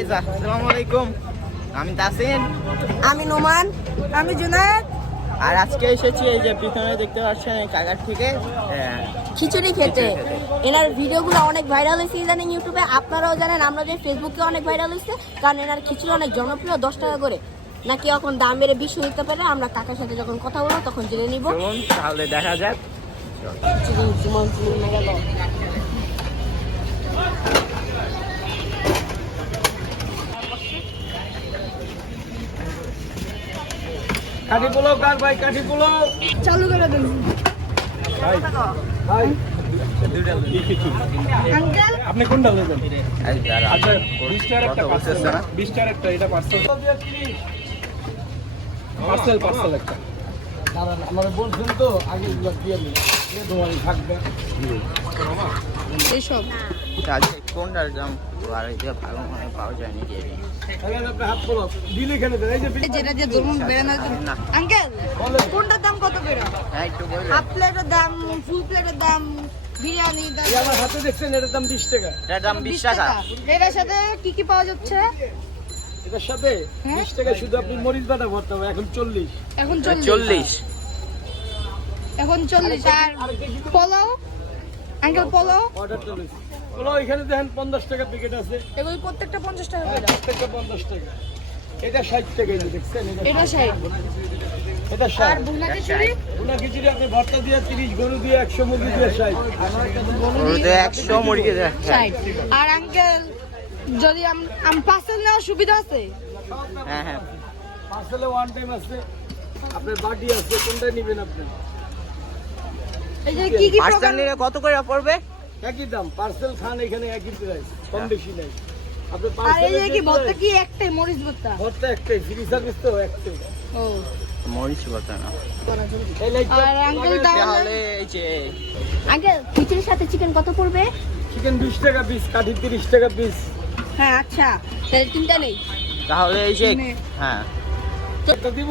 আসসালামু আলাইকুম আমি তাসিন আমি নোমান আমি জুনায়েদ আর আজকে এসেছি এই যে পিছনে দেখতে পাচ্ছেন এই কাকার থেকে। হ্যাঁ, খিচুড়ি খেতে। এনার ভিডিওগুলো অনেক ভাইরাল হয়েছে জানেন ইউটিউবে আপনারাও জানেন আমরা যে ফেসবুকে অনেক ভাইরাল হয়েছে কারণ এনার খিচুড়ি অনেক জনপ্রিয় দশ টাকা করে। নাকি এখন দাম বেড়ে বিশ নিতে পারে? আমরা কাকার সাথে যখন কথা বলব তখন জেনে নিব। চলুন তাহলে দেখা যাক। চিকেন জুমন চিকেন মেরে দাও। কাঠি পোলাও কার ভাই? কাঠি পোলাও। চালু করে দিন। ভাই আঙ্কেল? আপনি কোনটা নেবেন এই আচ্ছা বিশ টাকার একটা? বিশ টাকার একটা এটা পার্সেল পার্সেল পার্সেল একটা। দাঁড়ান আমার বলছেন তো আগে দিয়ে তোমার থাকবে। এইসব? আজকে কোনটার দাম? আর এই যে ভালো মনে পাওয়া যায়নি যেটা যে ধরুন বেড়ানোর না। আঙ্কেল কোনটার দাম কত বেড়া হ্যাঁ হাফ প্লেটের দাম ফুল প্লেটের দাম বিরিয়ানি দাম। আমার হাতে দেখছেন এটার দাম বিশ টাকা। এটার দাম বিশ টাকা। এটার সাথে কি কি পাওয়া যাচ্ছে? এটার সাথে হ্যাঁ? টাকা শুধু আপনি মরিচ বাটা ভরতে হবে এখন চল্লিশ। এখন চল্লিশ। চল্লিশ। এখন চল্লিশ আর পোলাও? আঙ্কেল পোলাও? অর্ডার চল্লিশ পোলাও এখানে দেখেন পঞ্চাশ টাকা প্যাকেট আছে। এগুলো প্রত্যেকটা পঞ্চাশ টাকা হ্যাঁ, করে প্রত্যেকটা পঞ্চাশ টাকা। এটা ষাট টাকা এই দেখছেন? এটা আর খিচুড়ি? খিচুড়ি আপনি ভর্তা দিয়ে তিরিশ গরু দিয়ে একশো মুরগি দিয়ে একশো মুরগি ষাট। আর আঙ্কেল যদি আম পার্সেল নেওয়ার সুবিধা আছে? হ্যাঁ হ্যাঁ। পার্সেলে ওয়ান টাইম আছে। আপনার বাটি আছে কোনটা নেবেন আপনি? এই যে কি কি পার্সেল নিলে কত করে পড়বে? একই দাম পার্সেল খান এখানে একই প্রাইস কম বেশি নাই। আপনি আর এই কি ভর্তা কি একটাই মরিচ ভর্তা? ভর্তা একটাই ফ্রি সার্ভিস তো একটাই। ও। মরিচ বলতে না। আর আঙ্কেল তাহলে তাহলে এই যে আঙ্কেল খিচুড়ির সাথে চিকেন কত পড়বে? চিকেন বিশ টাকা পিস কাঠি তিরিশ টাকা পিস হ্যাঁ আচ্ছা। তাহলে তিনটা নেই। তাহলে এই যে। হ্যাঁ। একটা দিব?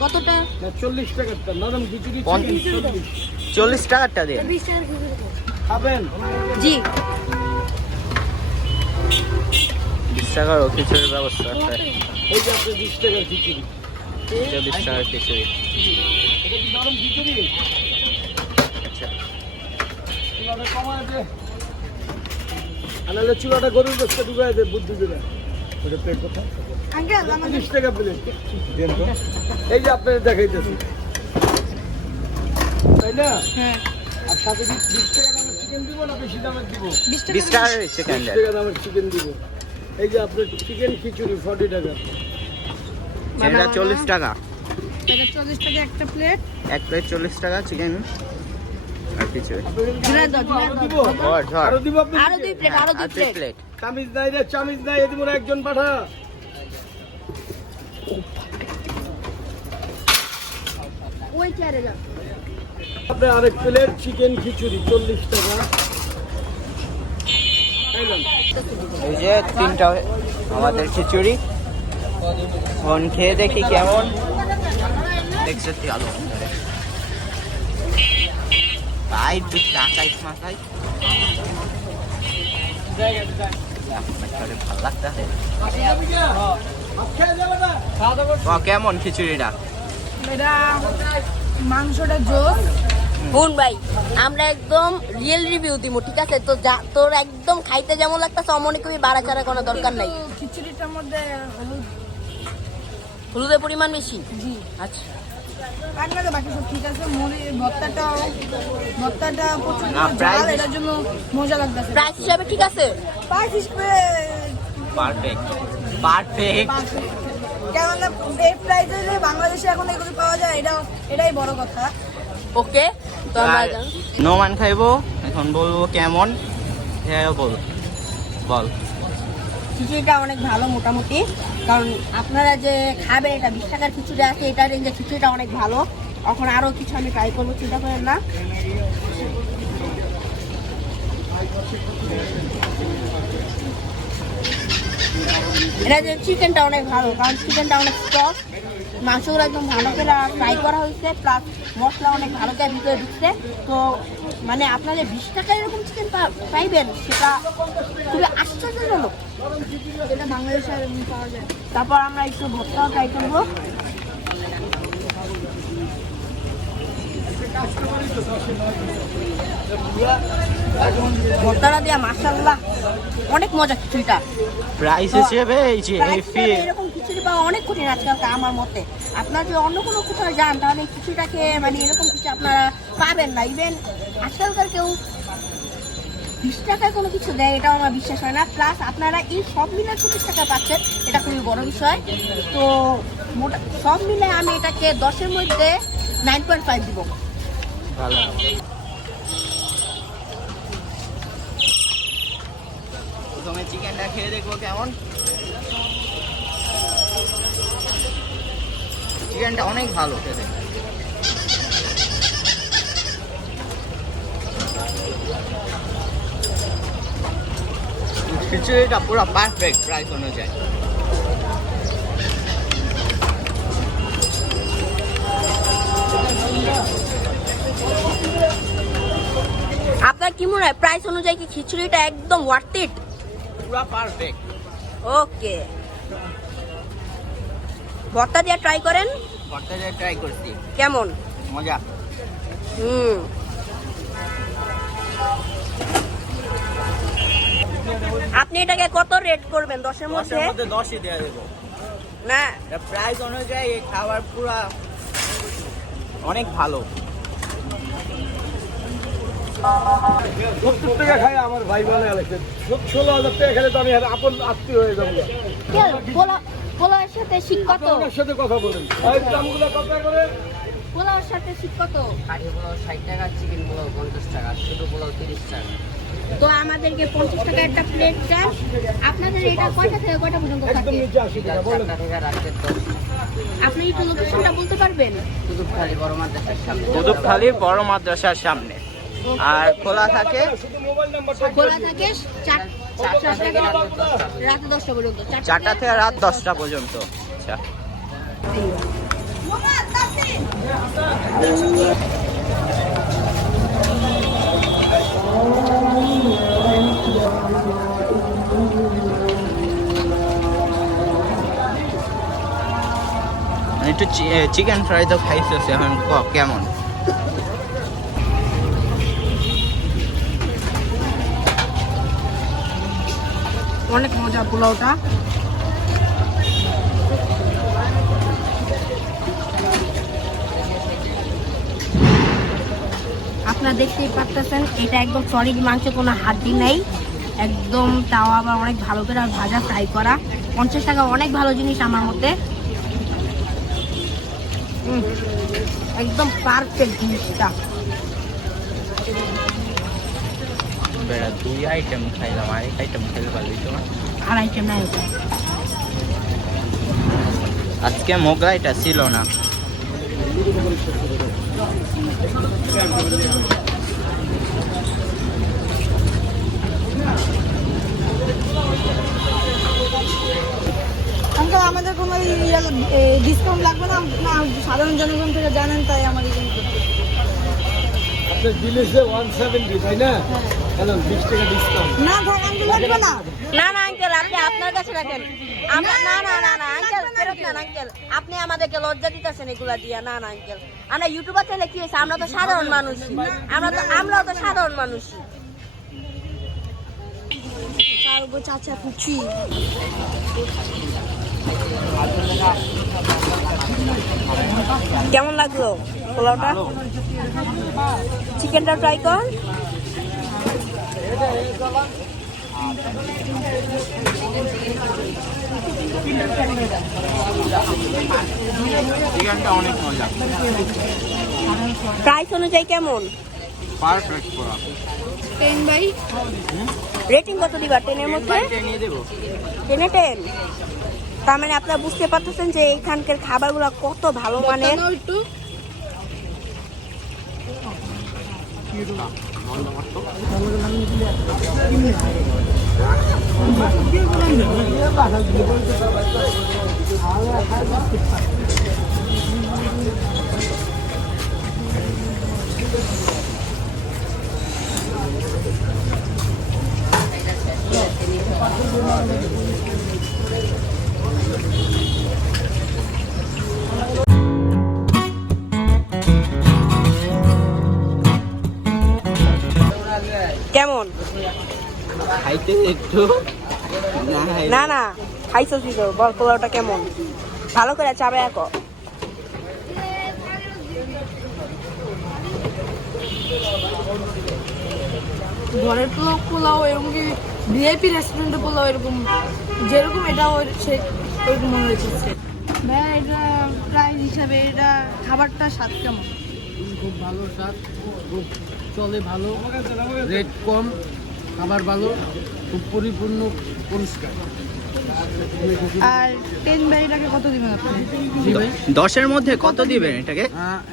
কতটা? না চল্লিশ টাকারটা। নরম খিচুড়ি পঞ্চাশ। চিকেন চল্লিশ। চল্লিশ টাকারটা দিন। টাকার খিচুড়ি খাবেন? জি। বিশ টাকার খিচুড়ির ব্যবস্থা আছে। এই যে আপনার বিশ টাকার খিচুড়ি। এটা টাকার খিচুড়ি। এটা কি নরম খিচুড়ি? আচ্ছা। কমায় দে। আর নাহলে চুলাটা গরুর বস্তা ঢুকায় দে বুদ্ধি দিবে ওটা প্লেট কথা আঙ্কেল তিরিশ টাকা প্লেট। এই যে আপনাদের দেখাইতেছি। তাই না? হ্যাঁ। আর সাথে কি বিশ টাকা দামের চিকেন দিব না বেশি দামের দিব? বিশ বিশ টাকা চিকেন টাকা দামের চিকেন দিব। এই যে আপনার চিকেন খিচুড়ি ফর্টি টাকা। এটা চল্লিশ টাকা। চল্লিশ টাকা একটা প্লেট এক প্লেট চল্লিশ টাকা চিকেন আর খিচুড়ি আপনাদের কি ঝুলাই দাও, ঝুলাই আরও দিব। ধর, ধর। আরও দিব আপনি আরও দুই প্লেট আরও দুই প্লেট প্লেট চামিজ নাই রে চামিজ নাই এদিকে একজন পাঠা। ওই চেয়ারে যাও। আপনি আরেক প্লেট চিকেন খিচুড়ি চল্লিশ টাকা। এই যে তিনটা আমাদের খিচুড়ি। ফোন খেয়ে দেখি কেমন। দেখছে আলো মাথায় ভালো লাগতেছে কেমন খিচুড়িটা? এটা মাংসটা জোস। বোন ভাই আমরা একদম রিয়েল রিভিউ দিব ঠিক আছে? তো যা তোর একদম খাইতে যেমন লাগতেছে অমনি কবি বাড়া ছাড়া কোনো দরকার নাই। খিচুড়িটার মধ্যে হলুদ। হলুদের পরিমাণ বেশি? জি। আচ্ছা। রান্নাটা বাকি সব ঠিক আছে মুড়ি ভর্তাটা ভর্তাটা প্রচুর না, ঝাল এটার জন্য মজা লাগতেছে। প্রাইস হিসাবে ঠিক আছে? পাঁচ হিসেবে পারফেক্ট পারফেক্ট কেননা এই প্রাইসে যে বাংলাদেশে এখন এগুলো পাওয়া যায় এটা এটাই বড় কথা। ওকে তো আমরা নোমান খাইবো এখন বলব কেমন? হ্যাঁ বল। বল। খিচুড়িটা অনেক ভালো মোটামুটি। কারণ আপনারা যে খাবেন, এটা বিশ টাকার খিচুড়ি আছে, এটা রেঞ্জে খিচুড়িটা অনেক ভালো। এখন আরও কিছু আমি ট্রাই করব, চিন্তা করেন না। এটা যে চিকেনটা অনেক ভালো, কারণ চিকেনটা অনেক স্টক মাংসগুলো একদম ভালো করে ফ্রাই করা হয়েছে প্লাস মশলা অনেক ভালো করে ভিতরে ঢুকছে তো মানে আপনাদের বিশ টাকা এরকম চিকেন পাইবেন সেটা খুবই আশ্চর্যজনক। এটা বাংলাদেশে পাওয়া যায় তারপর আমরা একটু ভর্তাও ট্রাই করব। ভর্তাটা দেওয়া মাসাল্লাহ অনেক মজা খিচুড়িটা। প্রাইস হিসেবে এই যে এরকম খিচুড়ি পাওয়া অনেক কঠিন আজকাল আমার মতে। আপনারা যদি অন্য কোনো কোথাও যান, তাহলে খিচুড়িটাকে মানে এরকম কিছু আপনারা পাবেন না। ইভেন আজকালকার কেউ বিশ টাকায় কোনো কিছু দেয়, এটাও আমার বিশ্বাস হয় না। প্লাস আপনারা এই সব মিলে চল্লিশ টাকা পাচ্ছেন, এটা খুবই বড় বিষয়। তো মোটা, সব মিলে আমি এটাকে দশের মধ্যে নাইন পয়েন্ট ফাইভ দিব। প্রথমে চিকেনটা খেয়ে দেখব কেমন। চিকেনটা অনেক ভালো খেতে। খিচুড়িটা পুরো পারফেক্ট প্রাইস অনুযায়ী। আপনার কি মনে হয় প্রাইস অনুযায়ী কি খিচুড়িটা একদম ওয়ার্থ ইট পুরো পারফেক্ট ওকে ভর্তা দিয়ে ট্রাই করেন? ভর্তাটা ট্রাই করছি। কেমন? মজা। হুম। আপনি এটাকে কত রেট করবেন? দশের মধ্যে? দশই দেওয়া দেবো। না। প্রাইস অনুযায়ী এই খাবার পুরা অনেক ভালো। সত্তর টাকা খাই আমার ভাই বলে আলেছে ষোলো হাজার টাকা খেলে তো আমি আপন আত্মীয় হয়ে যাব পোলাওয়ের সাথে শীত কত? আপনার সাথে কথা বলেন। এই দামগুলো কত করে? পোলাওয়ের সাথে শীত কত? কাঠি পোলাও ষাট টাকা চিকেন পোলাও পঞ্চাশ টাকা ছোটো পোলাও তিরিশ টাকা। তো আমাদেরকে পঞ্চাশ টাকা একটা প্লেট চান আপনাদের এটা কয়টা থেকে কয়টা পর্যন্ত একদম থাকে? আপনি একটু লোকেশনটা বলতে পারবেন? কুতুবখালি বড় মাদ্রাসার সামনে। কুতুবখালি বড় মাদ্রাসার সামনে। আর খোলা থাকে? শুধু মোবাইল নাম্বারটা খোলা থাকে চার চারটা চারটা থেকে রাত দশটা পর্যন্ত। আচ্ছা। একটু চিকেন ফ্রাই তো খাইছো এখন কেমন? অনেক মজা পোলাওটা। আপনারা দেখতেই পারতেছেন, এটা একদম সলিড মাংস কোনো হাড্ডি নেই। একদম তাও আবার অনেক ভালো করে ভাজা ফ্রাই করা। পঞ্চাশ টাকা অনেক ভালো জিনিস আমার মতে। একদম পারফেক্ট জিনিসটা। বেড়া দুই আইটেম খাইলাম আরেক আইটেম খাইলে হইতো না আর আইটেম নাই আজকে মোগলাইটা ছিল না আমাদের কোনো ডিসকাউন্ট লাগবে না? না সাধারণ জনগণ থেকে জানেন তাই আমার এই ওয়ান সেভেন্টি তাই না বিশ টাকা ডিসকাউন্ট না আঙ্কেল লাগবে না না না আঙ্কেল আপনি আপনার কাছে রাখেন আমরা না না না না আঙ্কেল ফেরত না আঙ্কেল আপনি আমাদেরকে লজ্জা দিতেছেন এগুলা দিয়া না না আঙ্কেল আমরা ইউটিউবার চাইলে কি হয়েছে আমরা তো সাধারণ মানুষই আমরা তো আমরাও তো সাধারণ মানুষই পারব চাচা পুচি কেমন লাগল পোলাওটা? চিকেনটা ট্রাই কর। চিকেনটা অনেক মজা। প্রাইস অনুযায়ী কেমন? রেটিং কত দিবা? টেনের মধ্যে? নিয়ে দেবো। টেনে টেন তার মানে আপনারা বুঝতে পারতেছেন যে এইখানকার খাবারগুলো কত ভালো মানের? একটু। কেমন খাইতে একটু না না খাইছসি তো? বল পোলাওটা কেমন? ভালো করে চাবে এক। ঘরের পোলাও পোলাও এরকম কি ভিআইপি রেস্টুরেন্টে পোলাও এরকম যেরকম এটা ওর- সে ওরকম মনে হয়েছে ভাই এটা প্রাইস হিসাবে এটা খাবারটা স্বাদ কেমন? খুব ভালো স্বাদ খুব চলে ভালো রেট কম। খাবার ভালো খুব পরিপূর্ণ পরিষ্কার। আর টেন বাড়িটাকে কত দিবেন আপনি? দশের মধ্যে কত দিবেন এটাকে?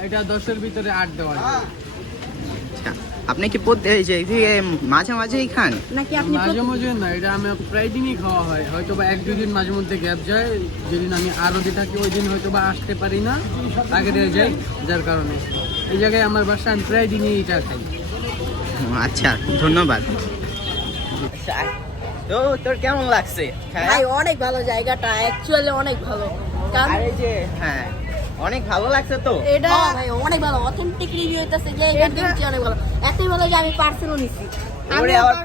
এটা দশের ভিতরে আট দেওয়া আচ্ছা, আপনি কি মাঝে মাঝেই খান? নাকি আপনি মাঝে মাঝে না এটা আমি প্রায় দিনই খাওয়া হয়। হয়তো বা এক দুই দিন মাঝে মধ্যে গ্যাপ যায়। যেদিন আমি আরতি থাকি ওই দিন হয়তো বা আসতে পারি না। আগে দিয়ে যাই যার কারণে। এই জায়গায় আমার বাসা আমি প্রায় দিনই এটা খাই। আচ্ছা ধন্যবাদ। তো তোর কেমন লাগছে? হ্যাঁ? ভাই অনেক ভালো জায়গাটা অ্যাকচুয়ালি অনেক ভালো। আরে যে হ্যাঁ অনেক ভালো লাগছে তো। এটা হ্যাঁ। ভাই অনেক ভালো অথেন্টিক রিভিউ হইতাছে যে এটা অনেক ভালো। এতই ভালো যে আমি পার্সেলও নিছি। ওরে আবার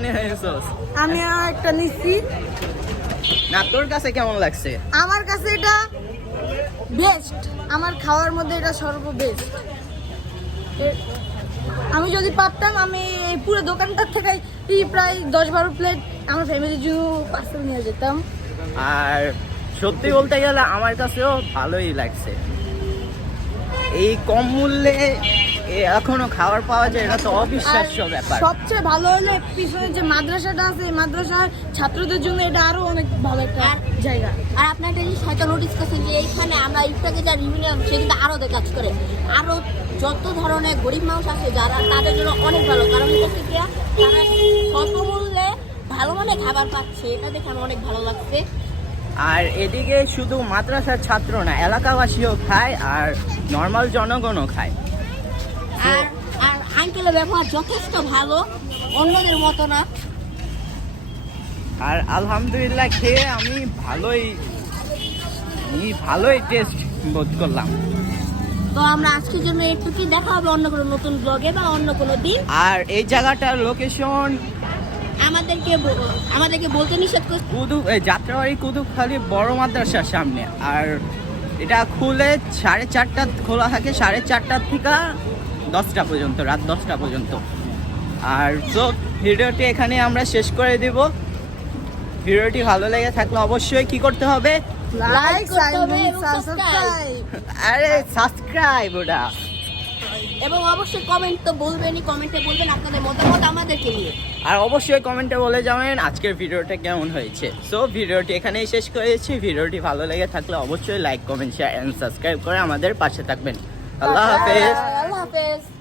নিয়ে আমি একটা নিচ্ছি না তোর কাছে কেমন লাগছে? আমার কাছে এটা বেস্ট আমার খাওয়ার মধ্যে এটা সর্ব বেস্ট আমি যদি পারতাম আমি এই পুরো দোকানটার থেকে প্রায় দশ বারো প্লেট আমার ফ্যামিলির জন্য পার্সেল নিয়ে যেতাম। আর সত্যি বলতে গেলে আমার কাছেও ভালোই লাগছে। এই কম মূল্যে এখনও খাবার পাওয়া যায় এটা তো অবিশ্বাস্য ব্যাপার। সবচেয়ে ভালো হলে পিছনে যে মাদ্রাসাটা আছে এই মাদ্রাসার ছাত্রদের জন্য এটা আরও অনেক ভালো একটা জায়গা। আর আপনার একটা জিনিস হয়তো নোটিস করছেন যে এইখানে আমরা ইফটাকে যা রিভিউ নিলাম সে কিন্তু আরও কাজ করে। আরও যত ধরনের গরিব মানুষ আছে যারা তাদের জন্য অনেক ভালো। কারণ হচ্ছে কি তারা স্বল্প মূল্যে ভালো মানে খাবার পাচ্ছে। এটা দেখে আমার অনেক ভালো লাগছে। আর এদিকে শুধু মাদ্রাসার ছাত্র না এলাকাবাসীও খায় আর নর্মাল জনগণও খায়। আর আর আঙ্কেলের ব্যবহার যথেষ্ট ভালো অন্যদের মতো না। আর আলহামদুলিল্লাহ খেয়ে আমি ভালোই ভালোই টেস্ট বোধ করলাম। তো আমরা আজকের জন্য একটু দেখা হবে অন্য কোনো নতুন ব্লগে বা অন্য কোনো দিন। আর এই জায়গাটার লোকেশন আমাদেরকে আমাদেরকে বলতে নিষেধ করছে যাত্রাবাড়ি কুতুবখালি বড় মাদ্রাসার সামনে। আর এটা খুলে সাড়ে চারটা খোলা থাকে সাড়ে চারটার থেকে দশটা পর্যন্ত রাত দশটা পর্যন্ত। আর তো ভিডিওটি এখানে আমরা শেষ করে দিব। ভিডিওটি ভালো লেগে থাকলে অবশ্যই কি করতে হবে? লাইক আরে সাবস্ক্রাইব ওটা এবং অবশ্যই কমেন্ট তো বলবেনই কমেন্টে বলবেন আপনাদের মতামত আমাদেরকে নিয়ে। আর অবশ্যই কমেন্টে বলে যাবেন আজকের ভিডিওটা কেমন হয়েছে। সো ভিডিওটি এখানেই শেষ করেছি। ভিডিওটি ভালো লেগে থাকলে অবশ্যই like comment share and subscribe করে আমাদের পাশে থাকবেন। আল্লাহ হাফেজ। আল্লাহ হাফেজ।